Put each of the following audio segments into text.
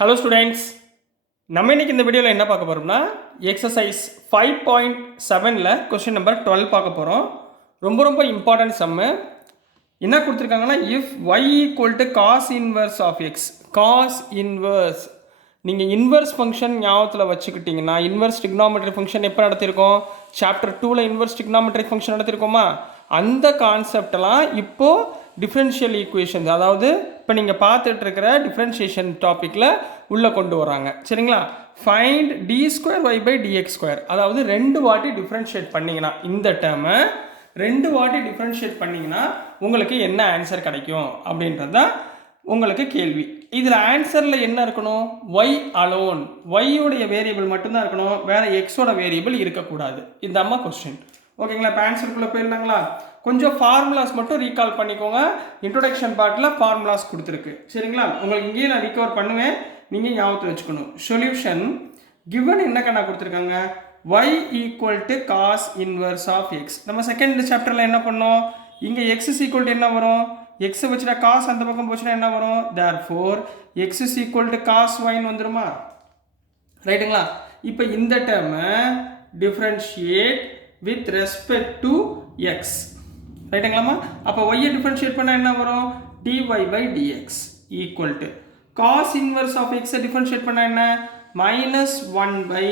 Hello students, நம்ம இன்னைக்கு இந்த வீடியோவில் என்ன பார்க்க போகிறோம்னா எக்ஸசைஸ் 5.7ல் கொஸ்டின் நம்பர் 12 பார்க்க போகிறோம். ரொம்ப இம்பார்ட்டன்ட் சம்மு. என்ன கொடுத்துருக்காங்கன்னா, if y equal to cos inverse of x. Cos inverse நீங்கள் இன்வர்ஸ் ஃபங்க்ஷன் ஞாபகத்தில் வச்சுக்கிட்டிங்கன்னா, இன்வர்ஸ் டிக்னாமெட்ரி ஃபங்க்ஷன் எப்போ நடத்திருக்கோம்? சாப்டர் 2ல் இன்வர்ஸ் டிக்னாமெட்ரி ஃபங்க்ஷன் நடத்திருக்கோமா? அந்த கான்செப்டெல்லாம் இப்போது டிஃப்ரென்ஷியல் ஈக்குவேஷன்ஸ், அதாவது இப்போ நீங்கள் பார்த்துட்டு இருக்கிற டிஃப்ரென்ஷியேஷன் டாப்பிக்கில் உள்ளே கொண்டு வராங்க. சரிங்களா? Find d square y by dx square. அதாவது 2 வாட்டி டிஃப்ரென்ஷியேட் பண்ணிங்கன்னா, இந்த டேர்மை 2 வாட்டி டிஃப்ரென்ஷியேட் பண்ணிங்கன்னா உங்களுக்கு என்ன ஆன்சர் கிடைக்கும் அப்படின்றது தான் உங்களுக்கு கேள்வி. இதில் ஆன்சரில் என்ன இருக்கணும்? ஒய் அலோன், ஒய்யோடைய வேரியபிள் மட்டும்தான் இருக்கணும், வேறு எக்ஸோட வேரியபிள் இருக்கக்கூடாது. இந்த அம்மா கொஸ்டின். ஓகேங்களா? இப்போ ஆன்சருக்குள்ளே போயிடலாங்களா? கொஞ்சம் ஃபார்முலாஸ் மட்டும் ரீகால் பண்ணிக்கோங்க. இன்ட்ரோடக்ஷன் பார்ட்டில் ஃபார்முலாஸ் கொடுத்துருக்கு. சரிங்களா? உங்களுக்கு இங்கேயே நான் ரிகவர் பண்ணுவேன், நீங்கள் ஞாபகத்தில் வச்சுக்கணும். சொல்யூஷன் கிவன் என்ன கண்ணா கொடுத்துருக்காங்க? y equal to cos inverse of x. நம்ம செகண்ட் சாப்டரில் என்ன பண்ணோம்? இங்கே எக்ஸ் இஸ் ஈக்குவல் டு என்ன வரும்? எக்ஸை வச்சுட்டா காஸ் அந்த பக்கம் போச்சுன்னா என்ன வரும்? Therefore x is equal to cos ஒய்ன்னு வந்துருமா? ரைட்டுங்களா? இப்போ இந்த டேர்மை differentiate with respect to x. ரைட்டுங்களாமா? அப்போ ஒய்யை டிஃப்ரென்ஷியேட் பண்ணால் என்ன வரும்? dy by dx equal to cos inverse of எக்ஸை டிஃப்ரென்ஷியேட் பண்ணால் என்ன? Minus 1 by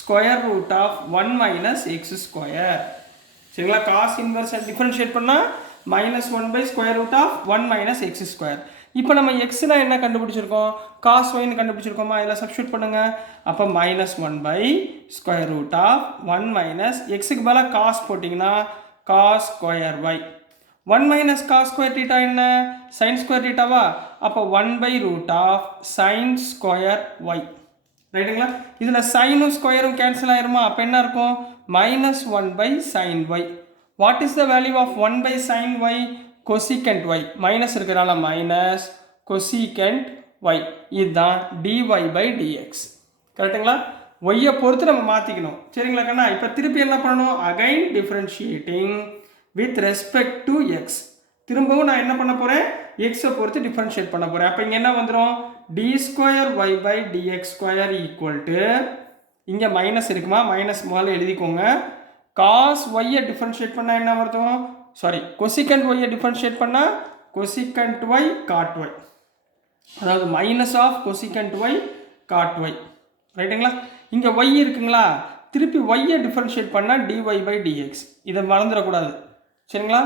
square root of 1 minus x square. சரிங்களா? காஸ் இன்வர்ஸை டிஃப்ரென்ஷியேட் பண்ணால் minus 1 by square root of 1 minus x square. இப்போ நம்ம எக்ஸ்னா என்ன கண்டுபிடிச்சிருக்கோம்? காஸ் ஒய்னு கண்டுபிடிச்சிருக்கோமா? இதில் சப்ஸ்டியூட் பண்ணுங்கள். அப்போ minus 1 by square root of 1 minus எக்ஸுக்கு பதிலாக காஸ் போட்டிங்கன்னா cos square y. 1 minus cos square theta என்ன? சைன் ஸ்கொயர் தீட்டாவா? அப்போ 1 by root of sine square y. ரைட்டுங்களா? இதில் சைனும் ஸ்கொயரும் கேன்சல் ஆயிருமா? அப்போ என்ன இருக்கும்? Minus 1 by sine y. What is the value of 1 by sine y? Cosecant y. Minus இருக்கிறனால மைனஸ் கொசிகண்ட் ஒய். இதுதான் dy பை dx. கரெக்டுங்களா? ஒய்யை பொறுத்து நம்ம மாற்றிக்கணும். சரிங்களா கண்ணா? இப்போ திருப்பி என்ன பண்ணணும்? Again differentiating with respect to X. திரும்பவும் நான் என்ன பண்ண போகிறேன்? எக்ஸை பொறுத்து டிஃப்ரென்ஷியேட் பண்ண போகிறேன். அப்போ இங்கே என்ன வந்துடும்? D square y by dx square equal to, இங்கே மைனஸ் இருக்குமா? மைனஸ் முதல்ல எழுதிக்கோங்க. காஸ் ஒய்யை டிஃப்ரென்ஷியேட் பண்ணால் என்ன வருதும்? சாரி, கொசிகண்ட் ஒய்யை டிஃப்ரென்ஷியேட் பண்ணால் கொசிகண்ட் ஒய் காட் ஒய். அதாவது minus of cosecant y cot y. ரைட்டுங்களா? இங்கே ஒய் இருக்குங்களா? திருப்பி ஒய்யை டிஃப்ரென்ஷியேட் பண்ணால் dy பை டிஎக்ஸ். இதை மறந்துடக்கூடாது. சரிங்களா?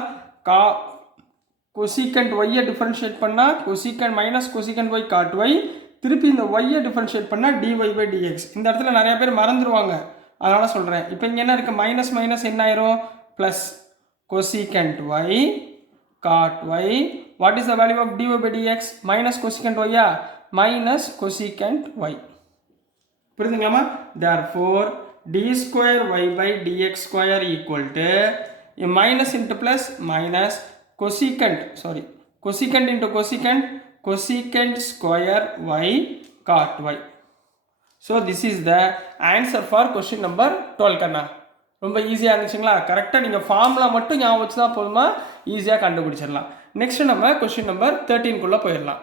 கொசிகண்ட் ஒய்யை டிஃப்ரென்ஷியேட் பண்ணால் cosecant minus cosecant y cot y. திருப்பி இந்த ஒய்யை டிஃப்ரென்ஷியேட் பண்ணால் dy பை டிஎக்ஸ். இந்த இடத்துல நிறைய பேர் மறந்துடுவாங்க, அதனால் சொல்கிறேன். இப்போ இங்கே என்ன இருக்குது? மைனஸ் மைனஸ் என்ன ஆயிரும்? Plus cosecant y cot y. What is the value of dy by dx? Minus cosecant ஒய்யா? Minus cosecant y. புரியுதுங்களாமா? Therefore d square y by dx square equal to minus into plus minus cosecant, sorry, cosecant into cosecant, cosecant square y cot y. So this is the answer for question number 12 கண்ணா. ரொம்ப ஈஸியாக இருந்துச்சுங்களா? கரெக்டாக நீங்கள் formula மட்டும் ஞாபகம் வச்சு தான் போதுமா, ஈஸியாக கண்டுபிடிச்சிடலாம். நெக்ஸ்ட்டு நம்ம கொஸ்டின் நம்பர் 13க்குள்ளே போயிடலாம்.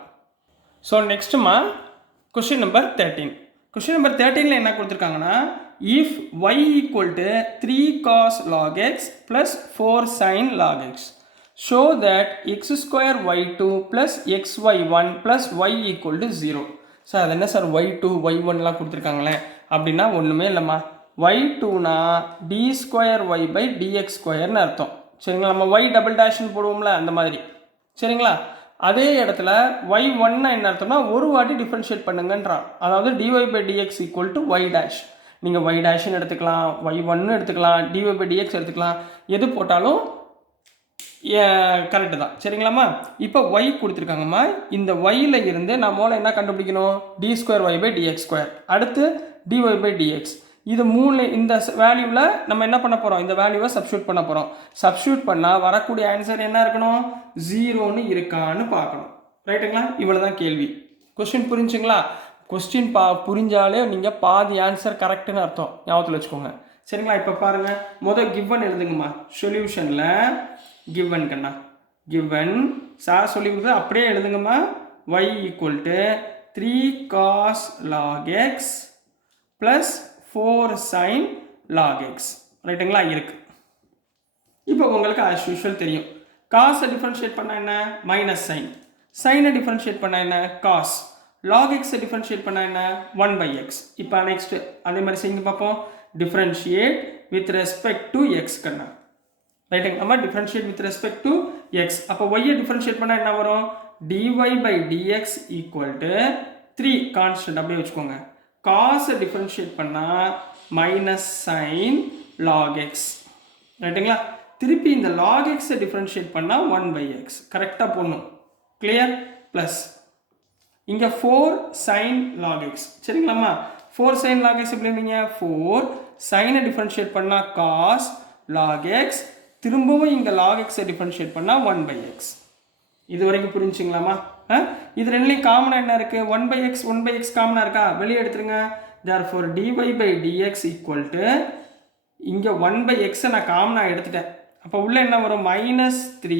ஸோ நெக்ஸ்ட்டுமா கொஸ்டின் நம்பர் 13. கொஸ்டின் நம்பர் 13ல் என்ன கொடுத்துருக்காங்கன்னா, if y equal to 3 cos log x plus 4 sine log x show that x square y two plus x y one plus y equal to 0. Sir அது என்ன sir y2 y1லாம் கொடுத்துருக்காங்களே அப்படின்னா ஒன்றுமே இல்லைம்மா. y2னா d square y by dx ஸ்கொயர்னு அர்த்தம். சரிங்களா? நம்ம ஒய் டபுள் டேஷ்னு போடுவோம்ல, அந்த மாதிரி. சரிங்களா? அதே இடத்துல y1னா என்ன அர்த்தம்னா ஒரு வாட்டி டிஃப்ரென்ஷியேட் பண்ணுங்கன்றான். அதாவது dy by dx equal to y dash. நீங்கள் y டேஷ்னு எடுத்துக்கலாம், y1ன்னு எடுத்துக்கலாம், dy பை dx எடுத்துக்கலாம். எது போட்டாலும் கரெக்டு தான். சரிங்களாம்மா? இப்போ ஒய் கொடுத்துருக்காங்கம்மா. இந்த ஒய்யில் இருந்து நம்மளால் என்ன கண்டுபிடிக்கணும்? D square y by dx square, அடுத்து dy பை டிஎக்ஸ். இது மூணு, இந்த வேல்யூவில் நம்ம என்ன பண்ண போகிறோம்? இந்த வேல்யூவை சப்ஸ்டியூட் பண்ண போகிறோம். சப்ஸ்டியூட் பண்ணால் வரக்கூடிய ஆன்சர் என்ன இருக்கணும்? 0ன்னு இருக்கான்னு பார்க்கணும். ரைட்டுங்களா? இவ்வளோ தான் கேள்வி. கொஸ்டின் புரிஞ்சுங்களா? கொஸ்டின் புரிஞ்சாலே நீங்கள் பாதி ஆன்சர் கரெக்டுன்னு அர்த்தம். ஞாபகத்தில் வச்சுக்கோங்க. சரிங்களா? இப்போ பாருங்கள், முதல் கிவன் எழுதுங்கம்மா. சொல்யூஷனில் கிவன் கண்ணா, கிவன் சார் சொல்லி கொடுத்து அப்படியே எழுதுங்கம்மா. y equal to 3 cos log x plus 4 sin log x ரைட்டுங்களா இருக்கு. இப்போ உங்களுக்கு as usual தெரியும். காஸை டிஃபரன்ஷியேட் பண்ணால் என்ன மைனஸ் சைன், சைனை டிஃபரன்ஷியேட் பண்ணால் என்ன காஸ், லாக் எக்ஸை டிஃபரன்ஷியேட் பண்ணால் என்ன 1/x. இப்போ நெக்ஸ்ட் அதே மாதிரி செய்யுங்க பார்ப்போம். Differentiate with respect to x கண்ணா ரைட்டுங்க. நம்ம differentiate with respect to x. அப்போ ஒய்யை டிஃபரன்ஷியேட் பண்ணால் என்ன வரும் dy by dx equal to 3 constant அப்படியே வச்சுக்கோங்க. காஸை டிஃபரன்ஷியேட் பண்ணால் மைனஸ் சைன் லாக் எக்ஸ் ரைட்டுங்களா. திருப்பி இந்த log x டிஃபரன்ஷியேட் பண்ணால் 1/x கரெக்டாக போடணும். கிளியர் ப்ளஸ் இங்கே 4 sin log x சரிங்களாம்மா. 4 sin log x எப்படி இருந்தீங்க 4 சைனை டிஃபரன்ஷியேட் பண்ணால் cos log x, திரும்பவும் இங்கே log x டிஃபரன்ஷியேட் பண்ணால் 1/x. இது வரைக்கும் புரிஞ்சுங்களாமா. இது ரெண்டுலையும் காமனாக என்ன இருக்குது 1/x காமனாக இருக்கா, வெளியே எடுத்துருங்க. therefore dy by dx equal to இங்கே 1/x நான் காமனாக எடுத்துட்டேன். அப்போ உள்ள என்ன வரும் -3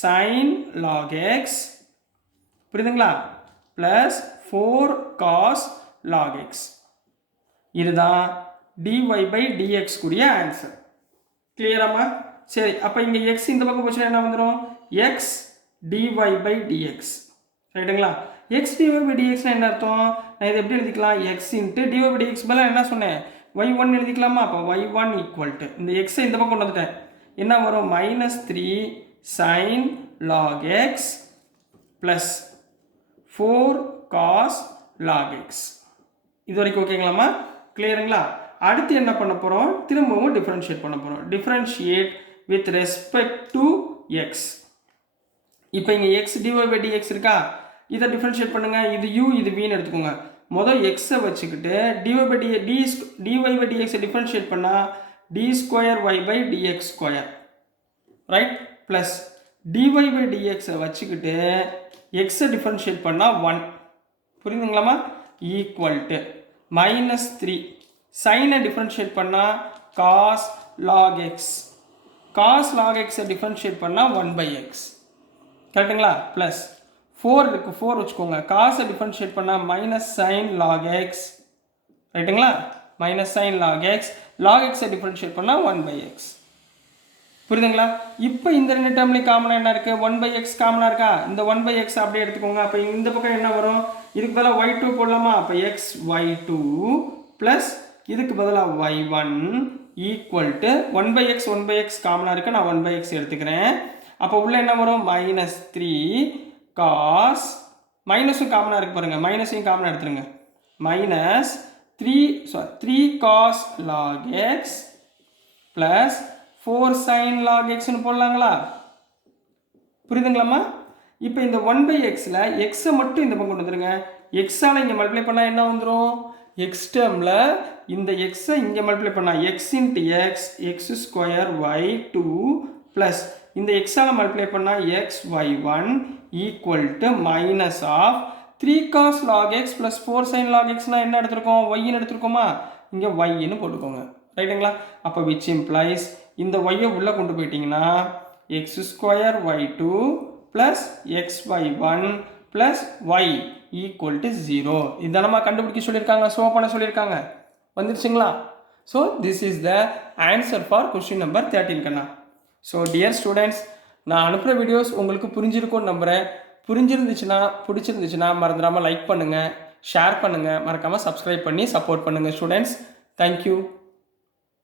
sin log x புரியுதுங்களா ப்ளஸ் 4 cos log x. இதுதான் dy by dx கூடிய ஆன்சர். கிளியராமா. சரி அப்போ இங்கே x இந்த பக்கம் போச்சுன்னா என்ன வந்துடும் x dy by dx ரைட்டுங்களா. x dy by dx என்ன அர்த்தம், நான் இதை எப்படி எழுதிக்கலாம் x into dy by dx பதிலாக என்ன சொன்னேன் y1 எழுதிக்கலாமா. அப்போ y1 ஈக்குவல் டு இந்த எக்ஸை இந்த பக்கம் கொண்டு வந்துட்டேன், என்ன வரும் -3 sin log x plus 4 cos log x. இது வரைக்கும் ஓகேங்களாமா, கிளியருங்களா. அடுத்து என்ன பண்ண போகிறோம், திரும்பவும் டிஃபரன்ஷியேட் பண்ண போகிறோம். Differentiate with respect to X. இப்போ இங்கே எக்ஸ் dy by dx இருக்கா, இதை டிஃபரன்ஷியேட் பண்ணுங்கள். இது u இது vன்னு எடுத்துக்கோங்க. முதல் எக்ஸை வச்சுக்கிட்டு dy by dx டிஃபரன்ஷியேட் பண்ணால் d square y by dx square right plus dy by dx வச்சுக்கிட்டு எக்ஸை டிஃபரன்ஷியேட் பண்ணால் 1 புரியுதுங்களாமா ஈக்குவல் டு -3 சைனை டிஃபரன்ஷியேட் பண்ணால் cos log x, cos log x differentiate பண்ணால் 1/x கரெக்டுங்களா. ப்ளஸ் 4 இருக்குது 4 வச்சுக்கோங்க. காசை டிஃபரன்ஷியேட் பண்ணால் மைனஸ் சைன் லாக் எக்ஸ் ரைட்டுங்களா. Minus sine log x, log எக்ஸை டிஃபரன்ஷியேட் பண்ணால் 1/x புரியுதுங்களா. இப்போ இந்த ரெண்டு டேர்ம்லேயும் காமனாக என்ன இருக்குது 1/x காமனாக இருக்கா, இந்த 1/x அப்படியே எடுத்துக்கோங்க. அப்போ இந்த பக்கம் என்ன வரும், இதுக்கு பதிலாக y2 போடலாமா. அப்போ x y2 ப்ளஸ் இதுக்கு பதிலாக y1 ஈக்குவல் டு 1/x காமனாக இருக்குது, நான் 1/x எடுத்துக்கிறேன். அப்போ உள்ள என்ன வரும் -3 cos மைனஸும் காமனாக இருக்கு பாருங்கள், மைனஸையும் காமனாக எடுத்துருங்க. -3 cos log x plus 4 sin log xன்னு போடலாங்களா, புரியுதுங்களாம்மா. இப்போ இந்த 1/xல எக்ஸை மட்டும் இந்த பக்கம் கொண்டு வந்துருங்க. எக்ஸால் இங்கே மல்டிப்ளை பண்ணால் என்ன வந்துடும், எக்ஸ் டேர்மில் இந்த எக்ஸை இங்கே மல்டிப்ளை பண்ணால் x into x square y2 plus இந்த எக்ஸால் மல்டிப்ளை பண்ணால் xy1 equal to minus of 3 cos log x plus 4 sin log xனால் என்ன எடுத்துருக்கோம் yன்னு எடுத்துருக்கோமா, இங்கே yன்னு போட்டுக்கோங்க ரைட்டுங்களா. அப்போ விச் இம்ப்ளைஸ் இந்த yயை உள்ளே கொண்டு போயிட்டீங்கன்னா x square y2 plus xy1 plus y equal to 0. இதை நம்ம கண்டுபிடிக்க சொல்லியிருக்காங்க, ஷோ பண்ண சொல்லியிருக்காங்க. வந்துருச்சுங்களா. So this is the answer for question number 13 கண்ணா. ஸோ டியர் ஸ்டூடெண்ட்ஸ், நான் அனுப்புகிற வீடியோஸ் உங்களுக்கு புரிஞ்சிருக்கும்னு நம்புகிறேன். பிடிச்சிருந்துச்சுன்னா மறந்துடாமல் லைக் பண்ணுங்கள், ஷேர் பண்ணுங்கள், மறக்காமல் சப்ஸ்கிரைப் பண்ணி சப்போர்ட் பண்ணுங்கள் ஸ்டூடெண்ட்ஸ். தேங்க்யூ.